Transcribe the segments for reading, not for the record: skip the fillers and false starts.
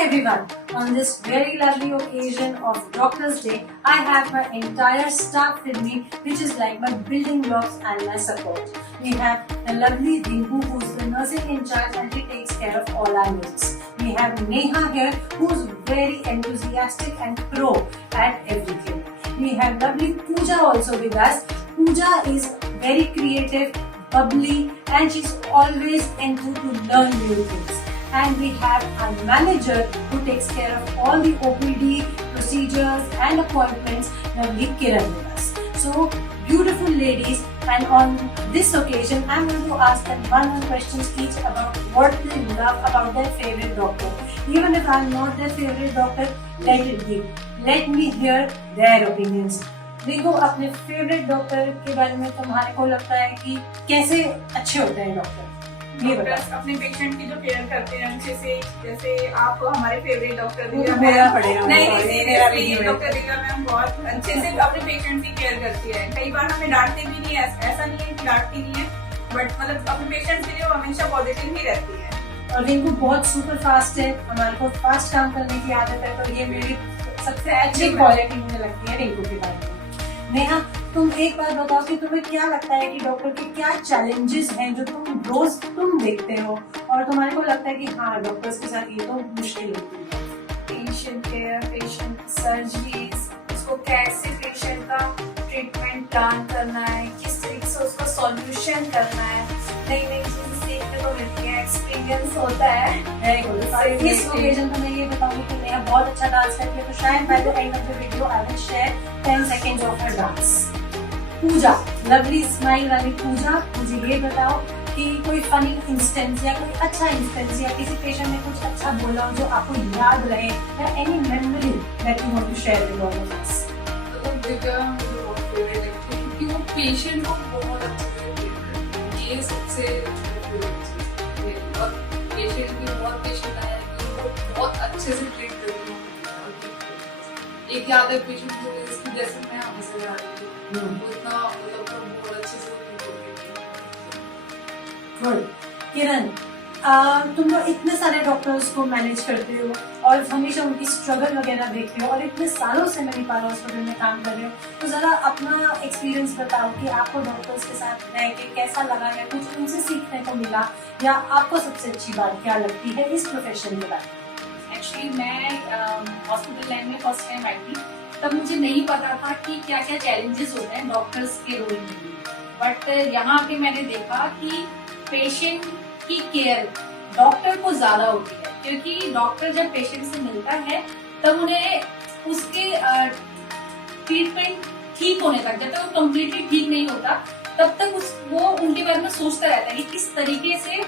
Hi everyone, on this very lovely occasion of Doctor's Day, I have my entire staff with me, which is like my building blocks and my support. We have the lovely Dinku, who is the nursing in charge and he takes care of all our needs. We have Neha here, who is very enthusiastic and pro at everything. We have lovely Pooja also with us. Pooja is very creative, bubbly, and she's always into to learn new things. And we have our manager who takes care of all the OPD procedures and appointments, lovely Kiran with us. So beautiful ladies, and on this occasion I'm going to ask them one questions each about what they love about their favorite doctor. Even if I'm not their favorite doctor, let it be. Let me hear their opinions. देखो, अपने favourite doctor के बारे में तुम्हारे को लगता है कि कैसे अच्छे होते हैं डॉक्टर? डॉक्टर्स अपने पेशेंट की जो केयर करते हैं अच्छे से, जैसे आप हमारे favourite doctor doctor Divya ma'am बहुत अच्छे से अपने पेशेंट की केयर करती है। कई बार हमें डांटते भी नहीं है, ऐसा नहीं है कि डांटती नहीं है, बट मतलब अपने पेशेंट के लिए वो हमेशा पॉजिटिव ही रहती है। और रिंकू बहुत सुपर फास्ट है, हमारे को फास्ट काम करने की आदत है, तो ये मेरी सबसे अच्छी क्वालिटी मुझे लगती है रिंकू के बारे में। नेहा, तुम एक बार बताओ कि तुम्हें क्या लगता है कि डॉक्टर के क्या चैलेंजेस हैं जो तुम रोज देखते हो और तुम्हारे को लगता है कि हाँ डॉक्टर्स के साथ ये तो मुश्किल होती है? पेशेंट केयर, पेशेंट सर्जरीज, उसको कैसे पेशेंट का ट्रीटमेंट प्लान करना है, किस तरीके से उसका सॉल्यूशन करना है, नई नई चीजें सीखने को मिलती है, एक्सपीरियंस होता है। इस ओकेजन पर मैं ये बताऊंगी कि नेहा बहुत अच्छा डांस करती है, तो शायद by the end of the video I will share 10 seconds of her dance. Puja, lovely smile वाली पूजा, मुझे ये बताओ कि कोई फनी इंस्टेंस या कोई अच्छा इंस्टेंस या किसी पेशेंट ने कुछ अच्छा बोला हो जो आपको याद रहे, या any memory that you want to share with all of us? Divya मुझे बहुत फेवरेट है क्योंकि वो पेशेंट को बहुत अच्छे से ट्रीट करती है। ये सबसे और पेशेंट की बहुत पेशेंट आया है कि वो बहुत अच्छे से ट्रीट करती है। एक याद है पेशेंट को जिसकी जैसे मैं हमेशा याद रही हूँ, उतना मतलब बहुत अच्छे से ट्रीट करती है। गुड। किरण, तुम लोग इतने सारे डॉक्टर्स को मैनेज करते हो और हमेशा उनकी स्ट्रगल वगैरह देखते हो और इतने सालों से मणिपाल हॉस्पिटल में काम कर रहे हो, तो जरा अपना एक्सपीरियंस बताओ कि आपको डॉक्टर्स के साथ रह के कैसा लगा, या कुछ उनसे सीखने को मिला, या आपको सबसे अच्छी बात क्या लगती है इस प्रोफेशन के बारे में? एक्चुअली मैं हॉस्पिटल लाइन में फर्स्ट टाइम आई थी, तब मुझे नहीं पता था कि क्या क्या चैलेंजेस होते हैं डॉक्टर्स के रोल में, बट यहाँ पे मैंने देखा कि पेशेंट की केयर डॉक्टर को ज्यादा होती है, क्योंकि डॉक्टर जब पेशेंट से मिलता है तब उन्हें उसके ट्रीटमेंट ठीक होने तक, जब तक वो कम्प्लीटली ठीक नहीं होता तब तक वो उनके बारे में सोचता रहता है कि किस तरीके से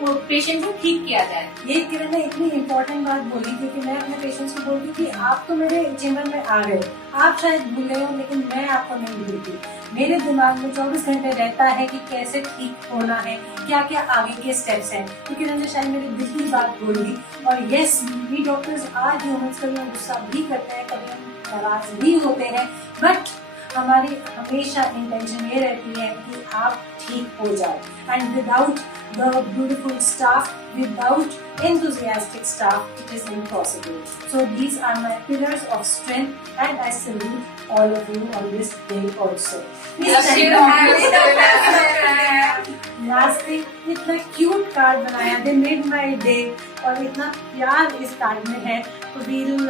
पेशेंट को ठीक किया जाए। ये किरण ने इतनी इम्पोर्टेंट बात बोली, क्योंकि मैं अपने पेशेंट्स को बोलती हूँ कि आप तो मेरे चेम्बर में आ गए, आप शायद भूल गए हो, लेकिन मैं आपको नहीं भूलती। मेरे दिमाग में 24 घंटे रहता है कि कैसे ठीक होना है, क्या क्या आगे के स्टेप्स हैं। तो किरण ने शायद मेरी दिल की बात बोली। और yes, we doctors are humans, कभी हम गुस्सा भी करते हैं, कभी हम नाराज भी होते हैं, बट हमारी हमेशा इंटेंशन ये रहती है कि आप ठीक हो जाए। And without the beautiful staff, without enthusiastic staff, it is impossible. So these are my pillars of strength, and I salute all of you on this day also. Last thing, इतना cute card बनाया, they made my day, और इतना प्यार इस card में है, तो we'll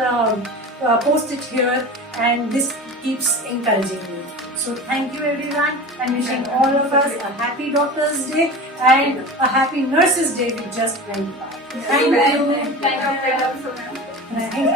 post it here, and this keeps encouraging me. So thank you everyone, and wishing all of us a happy Doctor's Day and a happy Nurses Day which just went by. Thank you. Thank you. Thank you.